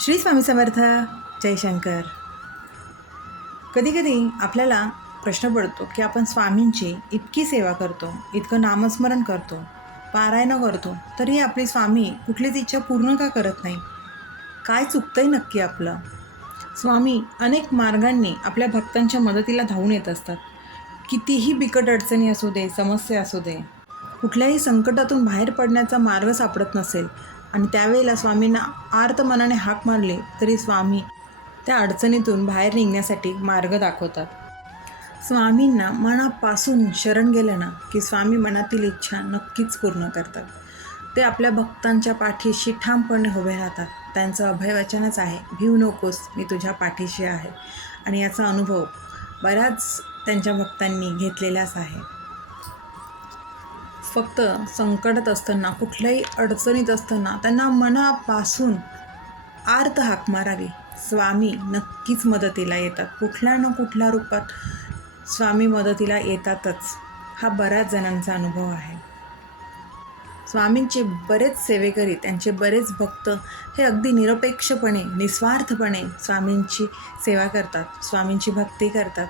श्री स्वामी समर्थ जयशंकर कधीकधी आपल्याला प्रश्न पडतो की आपण स्वामींची इतकी सेवा करतो इतकं नामस्मरण करतो पारायणं करतो तरी आपली स्वामी कुठलीच इच्छा पूर्ण का करत नाही? काय चुकतंय नक्की आपलं? स्वामी अनेक मार्गांनी आपल्या भक्तांच्या मदतीला धावून येत असतात. कितीही बिकट अडचणी असू दे समस्या असू दे कुठल्याही संकटातून बाहेर पडण्याचा मार्ग सापडत नसेल आणि त्यावेळेला स्वामींना आर्त मनाने हाक मारली तरी स्वामी त्या अडचणीतून बाहेर निघण्यासाठी मार्ग दाखवतात. स्वामींना मनापासून शरण गेलं ना की स्वामी मनातील इच्छा नक्कीच पूर्ण करतात. ते आपल्या भक्तांच्या पाठीशी ठामपणे उभे राहतात. त्यांचं अभयवचनच आहे भिऊ नकोस मी तुझ्या पाठीशी आहे. आणि याचा अनुभव बऱ्याच त्यांच्या भक्तांनी घेतलेलाच आहे. फक्त संकटात असताना कुठल्याही अडचणीत असताना त्यांना मनापासून आर्त हाक मारावी. स्वामी नक्कीच मदतीला येतात. कुठल्या न कुठल्या रूपात स्वामी मदतीला येतातच. हा बऱ्याच जणांचा अनुभव आहे. स्वामींचे बरेच सेवेकरी त्यांचे बरेच भक्त हे अगदी निरपेक्षपणे निस्वार्थपणे स्वामींची सेवा करतात स्वामींची भक्ती करतात.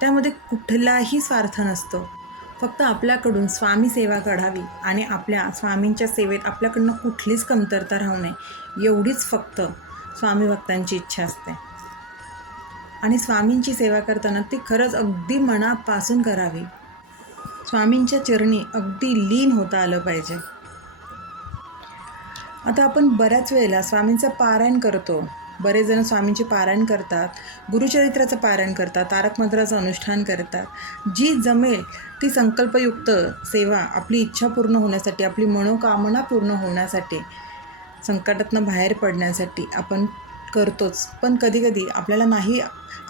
त्यामध्ये कुठलाही स्वार्थ नसतो. फक्त आपल्याकडून स्वामी सेवा काढावी आणि आपल्या स्वामींच्या सेवेत आपल्याकडनं कुठलीच कमतरता राहू नये एवढीच फक्त स्वामी भक्तांची इच्छा असते. आणि स्वामींची सेवा करताना ती खरंच अगदी मनापासून करावी. स्वामींच्या चरणी अगदी लीन होता आलं पाहिजे. आता आपण बऱ्याच वेळेला स्वामींचं पारायण करतो. बरेच जण स्वामींचे पारायण करतात गुरुचरित्राचं पारायण करतात तारक मंत्राचं अनुष्ठान करतात. जी जमेल ती संकल्पयुक्त सेवा आपली इच्छा पूर्ण होण्यासाठी आपली मनोकामना पूर्ण होण्यासाठी संकटातनं बाहेर पडण्यासाठी आपण करतोच. पण कधीकधी आपल्याला नाही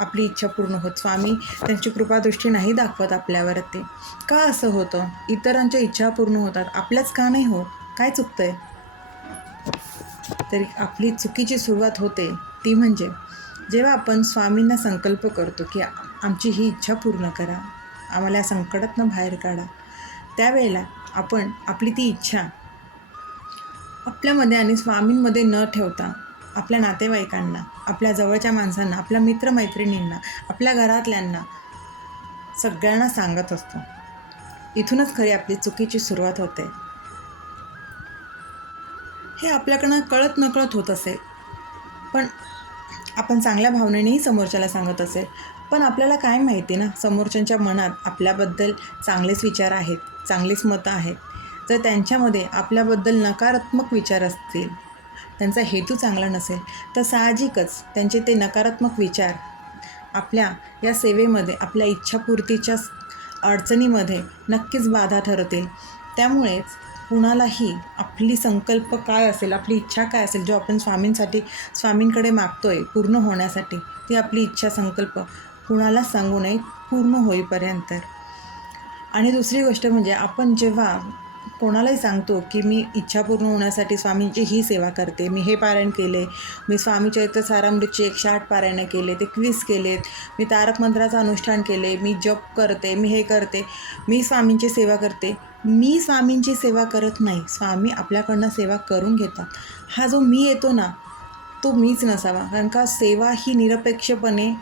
आपली इच्छा पूर्ण होत. स्वामी त्यांची कृपादृष्टी नाही दाखवत आपल्यावरती. का असं होतं? इतरांच्या इच्छा पूर्ण होतात. आपल्याच का नाही होत? काय चुकतं आहे तरी आपली चुकीची सुरुवात होते ती म्हणजे जेव्हा आपण स्वामींना संकल्प करतो की आमची ही इच्छा पूर्ण करा आम्हाला संकटातनं बाहेर काढा त्यावेळेला आपण आपली ती इच्छा आपल्यामध्ये आणि स्वामींमध्ये न ठेवता आपल्या नातेवाईकांना आपल्या जवळच्या माणसांना आपल्या मित्रमैत्रिणींना आपल्या घरातल्यांना सगळ्यांना सांगत असतो. इथूनच खरी आपली चुकीची सुरुवात होते. हे आपल्याकडनं कळत नकळत होत असेल. पण आपण चांगल्या भावनेनेही समोरच्याला सांगत असेल. पण आपल्याला काय माहिती ना समोरच्यांच्या मनात आपल्याबद्दल चांगलेच विचार आहेत चांगलीच मतं आहेत. जर त्यांच्यामध्ये आपल्याबद्दल नकारात्मक विचार असतील त्यांचा हेतू चांगला नसेल तर साहजिकच त्यांचे ते नकारात्मक विचार आपल्या या सेवेमध्ये आपल्या इच्छापूर्तीच्या अडचणीमध्ये नक्कीच बाधा ठरतील. त्यामुळेच कुणालाही आपली संकल्प काय असेल आपली इच्छा काय असेल जो आपण स्वामींसाठी स्वामींकडे मागतो आहे पूर्ण होण्यासाठी ती आपली इच्छा संकल्प कुणाला सांगू नये पूर्ण होईपर्यंत. आणि दुसरी गोष्ट म्हणजे आपण जेव्हा कोणालाही सांगतो की मी इच्छा पूर्ण होण्यासाठी स्वामींची ही सेवा करते मी हे पारायण केले मी स्वामी चैत्र सारामृतचे एकशे आठ पारायणं केले ते क्विज केलेत मी तारक मंत्राचं अनुष्ठान केले मी जप करते मी हे करते मी स्वामींची सेवा करते मी स्वामींची सेवा करत नाही. स्वामी आपल्याकडनं सेवा करून घेतात. हा जो मी येतो ना तो मीच नसावा. कारण का सेवा ही निरपेक्षपणे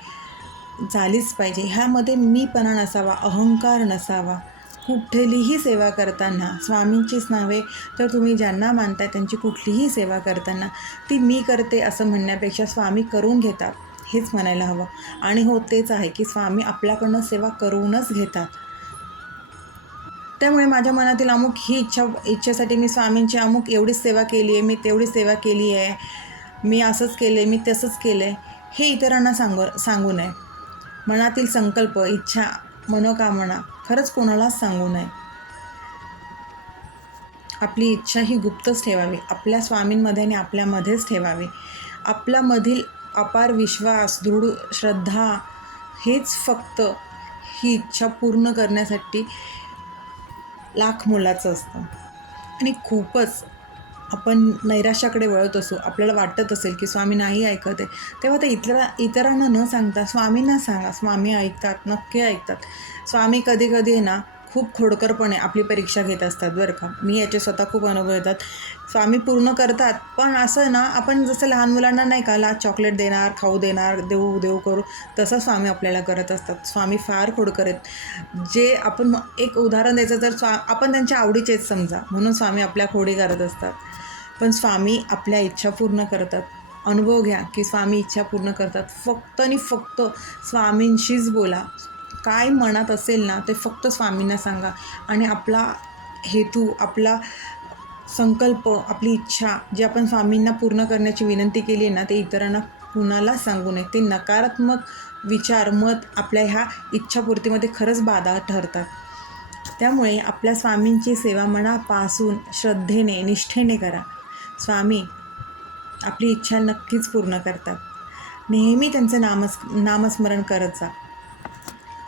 झालीच पाहिजे. ह्यामध्ये मीपणा नसावा अहंकार नसावा. कुठलीही सेवा करताना स्वामींचीच नावे तर तुम्ही ज्यांना मानताय त्यांची कुठलीही सेवा करताना ती मी करते असं म्हणण्यापेक्षा स्वामी करून घेतात. हेच म्हणायला हवं. आणि हो तेच आहे की स्वामी आपल्याकडनं सेवा करूनच घेतात. त्यामुळे माझ्या मनातील अमुक ही इच्छा इच्छेसाठी मी स्वामींची अमुक एवढीच सेवा केली आहे मी तेवढीच सेवा केली आहे मी असंच केलं आहे मी तसंच केलं आहे हे इतरांना सांगू सांगू नये. मनातील संकल्प इच्छा मनोकामना खरंच कोणालाच सांगू नये. आपली इच्छा ही गुप्तच ठेवावी. आपल्या स्वामींमध्ये आणि आपल्यामध्येच ठेवावी. आपल्यामधील अपार विश्वास दृढ श्रद्धा हेच फक्त ही इच्छा पूर्ण करण्यासाठी लाख मोलाचं असतं. आणि खूपच आपण नैराश्याकडे वळत असू आपल्याला वाटत असेल की स्वामी नाही ऐकत आहे. तेव्हा ते इतरा इतरांना न सांगता स्वामींना सांगा. स्वामी ऐकतात नक्की ऐकतात. स्वामी कधी कधी आहे ना खूप खोडकरपणे आपली परीक्षा घेत असतात बरं का. मी याचे स्वतः खूप अनुभव येतात. स्वामी पूर्ण करतात. पण असं ना आपण जसं लहान मुलांना नाही का ला चॉकलेट देणार खाऊ देणार देऊ देऊ करू तसं स्वामी आपल्याला करत असतात. स्वामी फार खोडकर आहेत. जे आपण एक उदाहरण द्यायचं तर स्वा आपण त्यांच्या आवडीचेच समजा म्हणून स्वामी आपल्या खोडी करत असतात. पण स्वामी आपल्या इच्छा पूर्ण करतात. अनुभव घ्या की स्वामी इच्छा पूर्ण करतात. फक्त आणि फक्त स्वामींशीच बोला. काय मनात असेल ना ते फक्त स्वामींना सांगा. आणि आपला हेतू आपला संकल्प आपली इच्छा जी आपण स्वामींना पूर्ण करण्याची विनंती केली आहे ना ते इतरांना कुणाला सांगू नये. ते नकारात्मक विचार मत आपल्या ह्या इच्छापूर्तीमध्ये खरंच बाधा ठरतात. त्यामुळे आपल्या स्वामींची सेवा मनापासून श्रद्धेने निष्ठेने करा. स्वामी आपली इच्छा नक्कीच पूर्ण करतात. नेहमी त्यांचं नामस् नामस्मरण करत जा.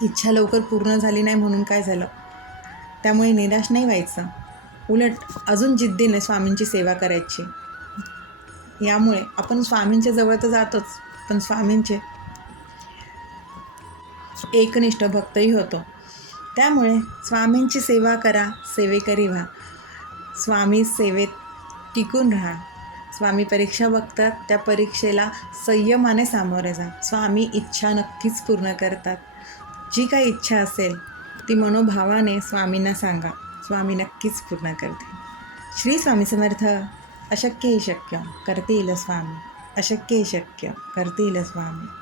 इच्छा लवकर पूर्ण झाली नाही म्हणून काय झालं? त्यामुळे निराश नाही व्हायचं. उलट अजून जिद्दीने स्वामींची सेवा करायची. यामुळे आपण स्वामींच्या जवळ तर जातोच पण स्वामींचे एकनिष्ठ भक्तही होतो. त्यामुळे स्वामींची सेवा करा सेवेकरी व्हा. स्वामी सेवेत टिकून राहा. स्वामी परीक्षा बघतात त्या परीक्षेला संयमाने सामोरे जा. स्वामी इच्छा नक्कीच पूर्ण करतात. जी काही इच्छा असेल ती मनोभावाने स्वामींना सांगा. स्वामी नक्कीच पूर्ण करतील. श्री स्वामी समर्थ अशक्यही शक्य. करतील स्वामी. अशक्यही शक्य. करतील स्वामी.